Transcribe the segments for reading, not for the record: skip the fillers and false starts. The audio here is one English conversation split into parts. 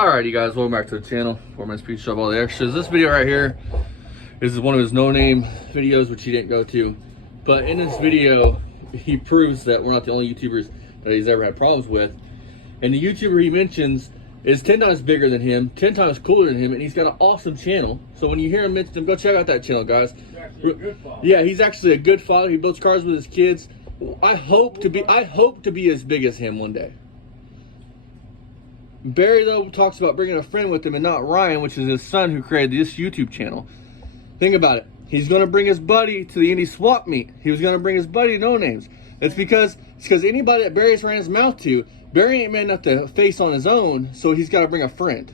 Alrighty guys, welcome back to the channel. 4 minutes piece of all the extras. This video right here is one of his no-name videos, which he didn't go to. But in this video, he proves that we're not the only YouTubers that he's ever had problems with. And the YouTuber he mentions is 10 times bigger than him, 10 times cooler than him, and he's got an awesome channel. So when you hear him mention him, go check out that channel, guys. He's actually a good father. Yeah, he's actually a good father. He builds cars with his kids. I hope to be as big as him one day. Barry, though, talks about bringing a friend with him and not Ryan, which is his son who created this YouTube channel. Think about it. He's going to bring his buddy to the Indy swap meet. He was going to bring his buddy to No Names. It's because anybody that Barry's ran his mouth to, Barry ain't man enough to face on his own, so he's got to bring a friend.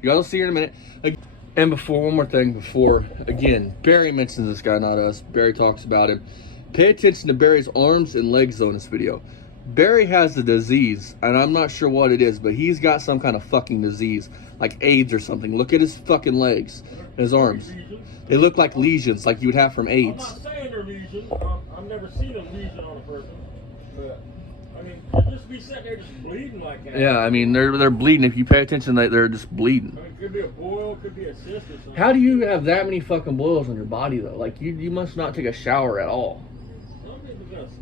You guys will see here in a minute. And one more thing, again, Barry mentions this guy, not us. Barry talks about him. Pay attention to Barry's arms and legs, though, in this video. Barry has a disease, and I'm not sure what it is, but he's got some kind of fucking disease, like AIDS or something. Look at his fucking legs, his arms. They look like lesions, like you would have from AIDS. I'm not saying they're lesions. I've never seen a lesion on a person. But, I mean, to just be sitting there just bleeding like that. Yeah, I mean, they're bleeding. If you pay attention, they're just bleeding. I mean, it could be a boil, it could be a cyst or something. How do you have that many fucking boils on your body, though? Like, you must not take a shower at all.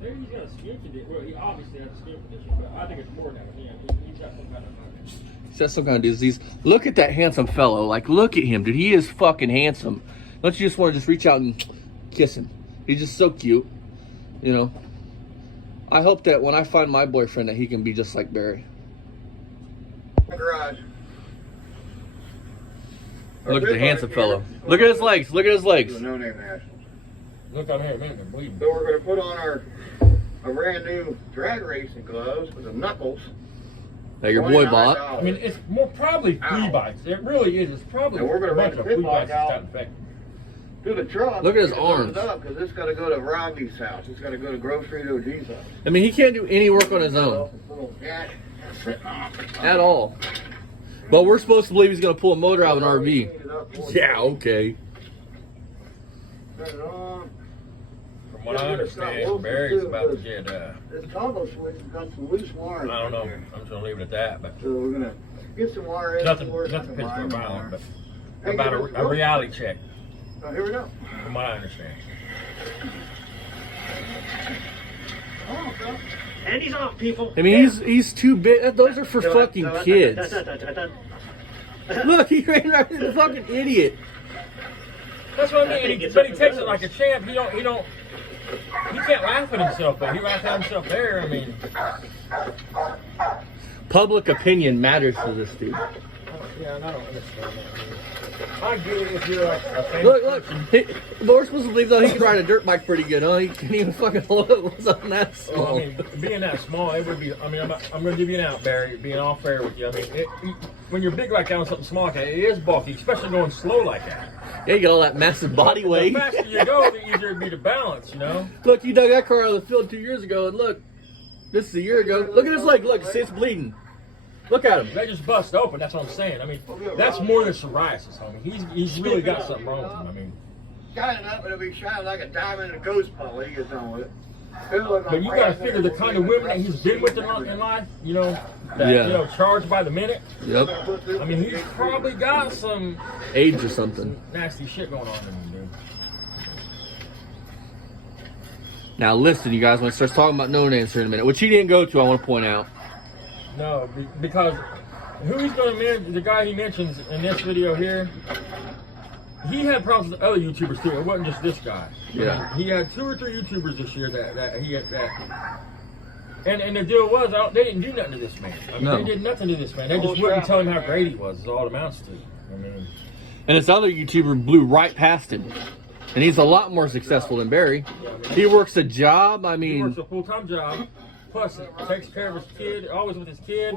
Maybe he's got a skin condition. Well, he obviously has a skin condition, but I think it's more than that. He's got some kind of... He's got some kind of disease. Look at that handsome fellow. Like, look at him, dude. He is fucking handsome. Don't you just want to just reach out and kiss him? He's just so cute, you know. I hope that when I find my boyfriend that he can be just like Barry. Garage. Look at the handsome fellow. Look at his legs. Look at his legs. No name nationals. Look on here, man, they're bleeding. So we're going to put on our brand new drag racing gloves with the knuckles. That your boy bought. I mean, it's more probably flea bites. It really is. It's probably And we're gonna a bunch run of the flea pit bites lock that's out. got infected. To the truck. Look at his arms. Because it's got to go to Robbie's house. It's got to go to Grocery OG's house. I mean, he can't do any work on his own at all. But we're supposed to believe he's going to pull a motor out of an RV. Yeah, okay. Turn it on. From what I understand, Barry's about to get, This toggle switch has got some loose wires. I don't know, I'm just going to leave it at that, but So we're going to get some wire in. nothing Pittsburgh violent, but about a reality check, Oh, here we go. from what I understand. Oh, okay. And he's off, people. I mean, he's too big. Those are for fucking kids. Look, he ran right into the fucking idiot. That's what I mean, but he takes it like a champ. He can't laugh at himself, but he laughs at himself there, I mean. Public opinion matters to this dude. Yeah, and I don't understand that. I get it if you're like a famous Look, person. we're supposed to believe though he can ride a dirt bike pretty good, huh? He can't even fucking hold it with something that small. Well, I mean, being that small, it would be. I mean, I'm going to give you an out, Barry. Being all fair with you. I mean, when you're big like that on something small like that, it is bulky, especially going slow like that. Yeah, you got all that massive body weight. The faster you go, the easier it'd be to balance. You know. Look, you dug that car out of the field 2 years ago, and look, this is a year ago. Look at his leg. Look, see, it's bleeding. Look at him. They just bust open. That's what I'm saying. I mean, that's more than psoriasis, homie. He's really got something wrong with him. I mean. Shine it up and it'll be shining like a diamond in a ghost ball. He gets on with it. But you got to figure the kind of women that he's been with in life, you know, that, Yeah. you know, charged by the minute. Yep. I mean, he's probably got some AIDS or something. nasty shit going on in him, dude. Now listen, you guys, when it starts talking about No Names here in a minute, which he didn't go to, I want to point out. No, because who he's going to mention, the guy he mentions in this video here, he had problems with other YouTubers too. It wasn't just this guy. Yeah. He had 2 or 3 YouTubers this year that he had that. And the deal was, they didn't do nothing to this man. I mean, No. they did nothing to this man. They just wouldn't tell him how great he was. Is all it amounts to. I mean, And this other YouTuber blew right past him. And he's a lot more successful than Barry. He works a job, I he mean... works a full-time job. Plus, he takes care of his kid, always with his kid.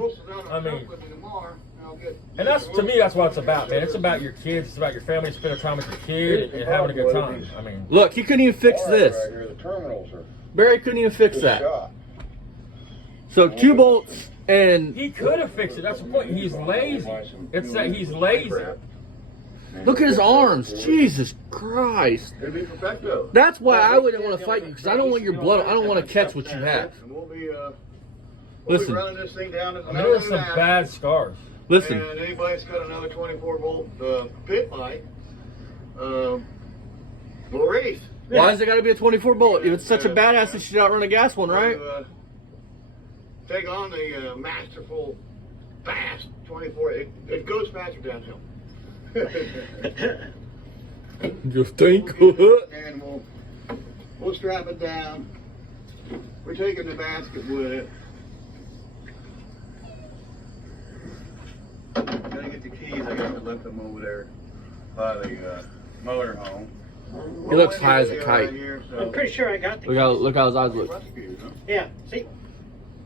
I mean, and that's, to me, that's what it's about, man. It's about your kids. It's about your family, spending time with your kid and having a good time. I mean, Look, he couldn't even fix this. Right here, the terminals are Barry couldn't even fix that. shot. So 2 bolts and... he could have fixed it. That's the point. He's lazy. It's that he's lazy. Look at his arms. Jesus Christ. It'll be perfecto. That's why I wouldn't want to fight you, because I don't want your blood. I don't want to catch what you have. And we'll be Listen. running this thing down at the I mean, there's some bad scars. Listen. And anybody's got another 24-volt pit bike, we'll race. Why has it got to be a 24 volt? If it's such a badass, it should outrun a gas one, right? Take on the masterful, fast 24. It goes faster downhill. You think? And we'll strap it down. We're taking the basket with it. Gotta get the keys. I got to left them over there by the motor home. He looks high as a kite. Here, so. I'm pretty sure I got the keys. Look how his eyes look. Yeah, see?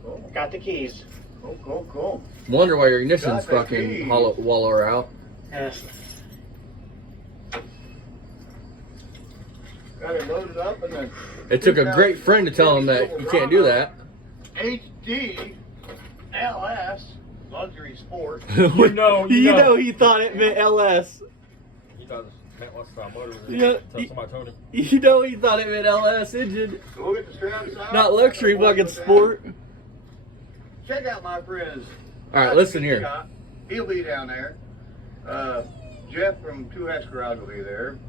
Cool. Got the keys. Cool. Wonder why your ignition's Got the fucking keys. wallow her out. Yes. Got it loaded up and then. It took a great friend to tell him that you can't do that. HD LS luxury sport. You know, he thought it meant LS. He thought it meant what's the motor. Yeah, Until somebody told him. You know, he thought it meant LS engine, So we'll get the straps out. not luxury fucking sport. Check out my friends. All right, listen here. He'll be down there. Jeff from 2S Garage will be there.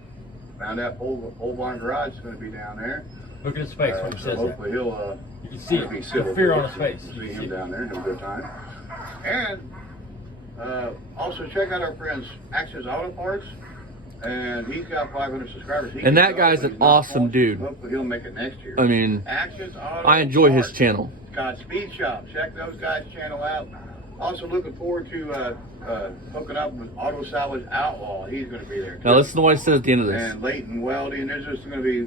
Found out old barn garage is going to be down there. Look at his face when he So says that. hopefully he'll You can see be it. civil The fear to on us. his face. See You can him see it. down there, have a good time. And also check out our friends Access Auto Parts. And he's got 500 subscribers. And that guy's an awesome dude. Hopefully he'll make it next year. I mean, Access Auto I enjoy his Parts. channel. Got Speed Shop. Check those guys' channel out. Also looking forward to hooking up with Auto Salvage Outlaw. He's going to be there too. Now listen to what he says at the end of this. And Leighton Welding. There's just going to be,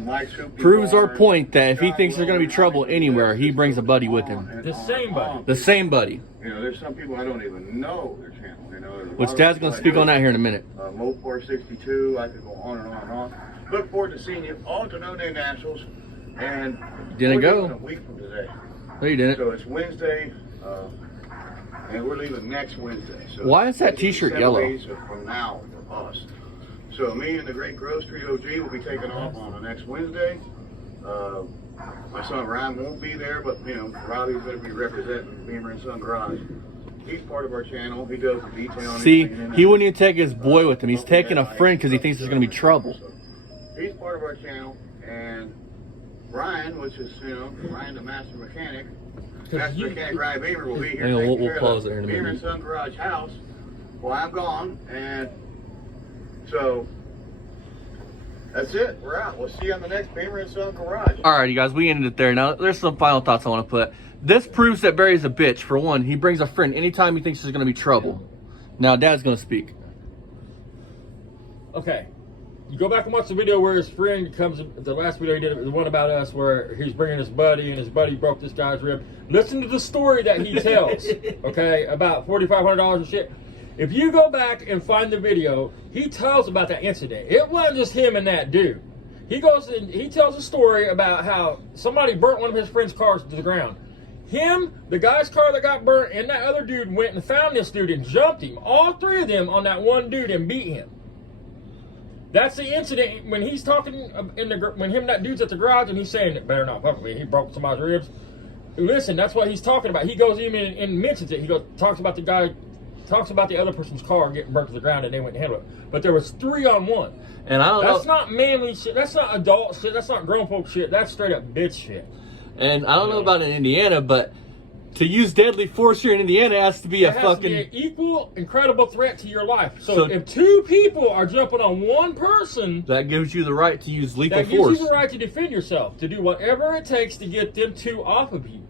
Mike's Hoopty Proves our Barn, point that if he Scott thinks there's going to be Welding, trouble obviously, anywhere, he just brings a goes buddy with on him. and The on same and buddy. on. The same buddy. There's some people I don't even know their channel. There's a Which lot of Dad's people going to I speak know. on that here in a minute. Mopar 62. I could go on and on and on. Look forward to seeing you all to No Name Nationals. And Didn't we're go. leaving a week from today. No, you didn't. So it's Wednesday, and we're leaving next Wednesday. So Why is that t-shirt 7 yellow? days from now for us. So me and the Great Grocery OG will be taking off on the next Wednesday. My son Ryan won't be there, but Robbie's going to be representing Beamer and Son Garage. He's part of our channel. He does the detailing. See, he wouldn't even take his boy with him. He's taking a friend because he thinks there's going to be trouble. So he's part of our channel, and Ryan, which is Ryan the Master Mechanic. Master Mechanic Ryan Beamer will be here. Hang on, taking we'll care pause of there in a Beamer minute. and Son Garage house while I'm gone, and so that's it. We're out. We'll see you on the next Beamer and Son Garage. All right, you guys, we ended it there. Now, there's some final thoughts I want to put. This proves that Barry's a bitch. For one, he brings a friend anytime he thinks there's going to be trouble. Now, Dad's going to speak. Okay. You go back and watch the video where his friend comes, the last video he did, the one about us, where he's bringing his buddy and his buddy broke this guy's rib. Listen to the story that he tells, okay, about $4,500 and shit. If you go back and find the video, he tells about that incident. It wasn't just him and that dude. He goes and he tells a story about how somebody burnt one of his friend's cars to the ground. Him, the guy's car that got burnt, and that other dude went and found this dude and jumped him. All three of them on that one dude and beat him. That's the incident when he's talking when him and that dude's at the garage and he's saying, "It better not fuck with me. He broke somebody's ribs." Listen, that's what he's talking about. He goes even and mentions it. He talks about the other person's car getting burnt to the ground and they went and handled it. But there was 3 on 1. And I don't know. That's not manly shit. That's not adult shit. That's not grown folk shit. That's straight up bitch shit. And I don't know about in Indiana, but to use deadly force here in Indiana has to be a It has fucking... to be an equal, incredible threat to your life. So So- if 2 people are jumping on one person, That gives you the right to use lethal that gives force. you the right to defend yourself, to do whatever it takes to get them 2 off of you.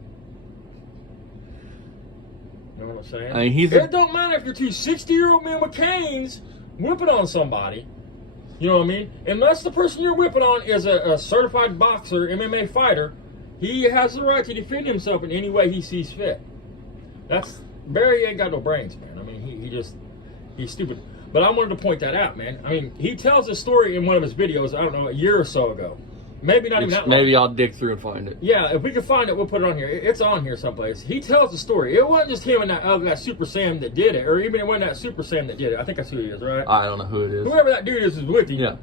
You know what I'm saying? I mean, It don't matter if you're 2 60-year-old men with canes whipping on somebody. You know what I mean? Unless the person you're whipping on is a certified boxer, MMA fighter, he has the right to defend himself in any way he sees fit. Barry ain't got no brains, man. I mean, he's stupid. But I wanted to point that out, man. I mean, he tells a story in one of his videos, I don't know, a year or so ago. Maybe not even that long. Maybe I'll dig through and find it. Yeah, if we can find it, we'll put it on here. It's on here someplace. He tells the story. It wasn't just him and that Super Sam that did it, or even it wasn't that Super Sam that did it. I think that's who he is, right? I don't know who it is. Whoever that dude is with him. Yeah.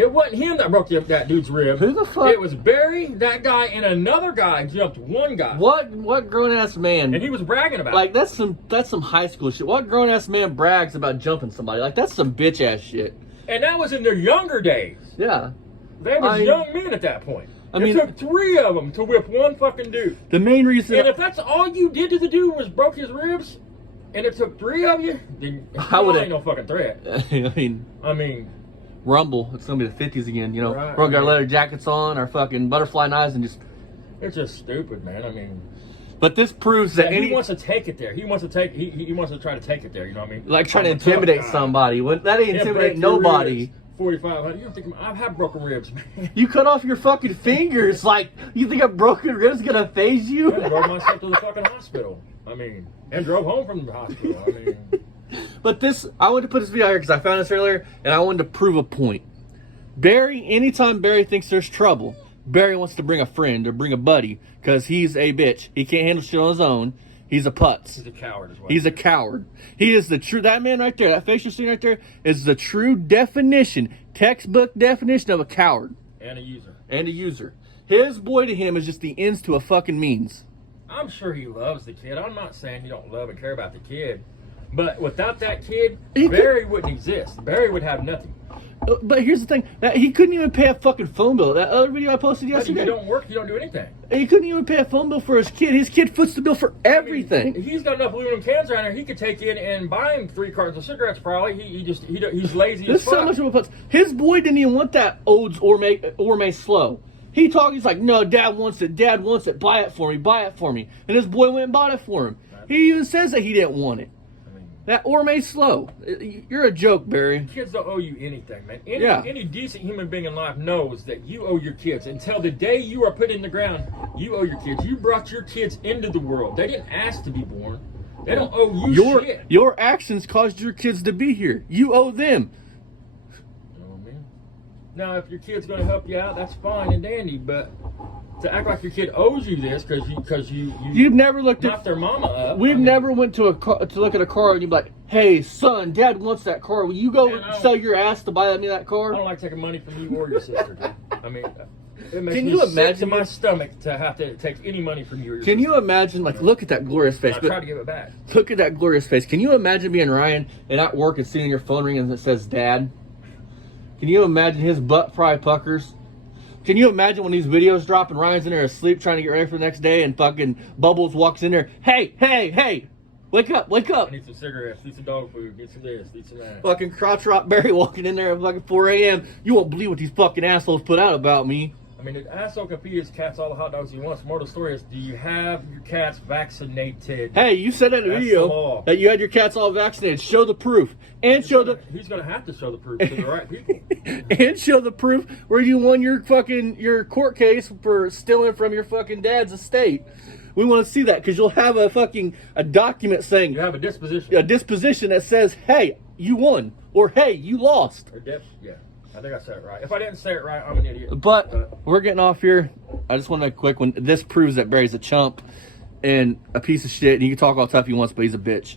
It wasn't him that broke that dude's rib. Who the fuck? It was Barry, that guy, and another guy jumped one guy. What grown ass man? And he was bragging about Like it. that's some high school shit. What grown ass man brags about jumping somebody? Like that's some bitch ass shit. And that was in their younger days. Yeah. They was young men at that point. It took 3 of them to whip one fucking dude. The main reason. And if that's all you did to the dude was broke his ribs, and it took 3 of you, then I would ain't no fucking threat. I mean, Rumble. It's gonna be the 50s again. You know, Right, we're gonna got leather jackets on, our fucking butterfly knives, and just. it's just stupid, man. I mean, But this proves that he wants to take it there. He wants to take. He wants to try to take it there. You know what I mean? like trying to I'm a tough intimidate guy. somebody. That ain't Yeah, intimidate break your nobody. ribs, 4,500. You don't think I've had broken ribs, man? You cut off your fucking fingers. Like you think a broken rib's gonna phase you? I drove myself to the fucking hospital. I mean, and drove home from the hospital. I mean, But I wanted to put this video here because I found this earlier and I wanted to prove a point. Barry, anytime Barry thinks there's trouble, Barry wants to bring a friend or bring a buddy because he's a bitch. He can't handle shit on his own. He's a putz. he's a coward as well. He's a coward. He is the true, that man right there, that facial scene right there is the true definition, textbook definition of a coward. and a user. And a user. His boy to him is just the ends to a fucking means. I'm sure he loves the kid. I'm not saying you don't love and care about the kid. But without that kid, Barry wouldn't exist. Barry would have nothing. But here's the thing, that he couldn't even pay a fucking phone bill. That other video I posted But if yesterday. you don't work, you don't do anything. He couldn't even pay a phone bill for his kid. His kid foots the bill for everything. I mean, he's got enough aluminum cans around there. He could take in and buy him 3 cartons of cigarettes. Probably. He's lazy There's as so fuck. much of a putz. His boy didn't even want that Odes Orme slow. He's like, no, Dad wants it. Dad wants it. Buy it for me. Buy it for me. And his boy went and bought it for him. He even says that he didn't want it. I mean, That Orme slow. You're a joke, Barry. kids don't owe you anything, man. Yeah. Any decent human being in life knows that you owe your kids. Until the day you are put in the ground, you owe your kids. You brought your kids into the world. They didn't ask to be born. They don't owe you shit. Your actions caused your kids to be here. You owe them. You know what I mean? Now, if your kid's going to help you out, that's fine and dandy. But to act like your kid owes you this because You've never looked knocked at. their mama up. We've I mean, never went to a car, to look at a car and you'd be like, "Hey, son, Dad wants that car. Will you go Man, I don't- sell your ass to buy me that I car?" don't like taking money from you or your sister, dude. I mean, it makes Can me you sick imagine to my this? stomach to have to take any money from you or your Can sister. you imagine? Like, look at that glorious face. I But try to give it back. look at that glorious face. Can you imagine being Ryan and at work and seeing your phone ring and it says "Dad"? Can you imagine his butt probably puckers? Can you imagine when these videos drop and Ryan's in there asleep trying to get ready for the next day and fucking Bubbles walks in there, "Hey, hey, hey, wake up, wake up." I need some cigarettes, need some dog food, need some this, need some that. Fucking crotch rot Barry walking in there at fucking 4 a.m. You won't believe what these fucking assholes put out about me. I mean, the asshole can feed his cats all the hot dogs he wants. More of the story is, do you have your cats vaccinated? Hey, you said in the That's video the law. that you had your cats all vaccinated. Show the proof. And show the He's going to have to show the proof to the right people. and show the proof where you won your court case for stealing from your fucking dad's estate. We want to see that because you'll have a document saying You have a disposition. a disposition that says, "Hey, you won," or "Hey, you lost." Or yeah. I think I said it right. If I didn't say it right, I'm an idiot. But we're getting off here. I just want to make a quick one. This proves that Barry's a chump and a piece of shit. And he can talk all tough he wants, but he's a bitch.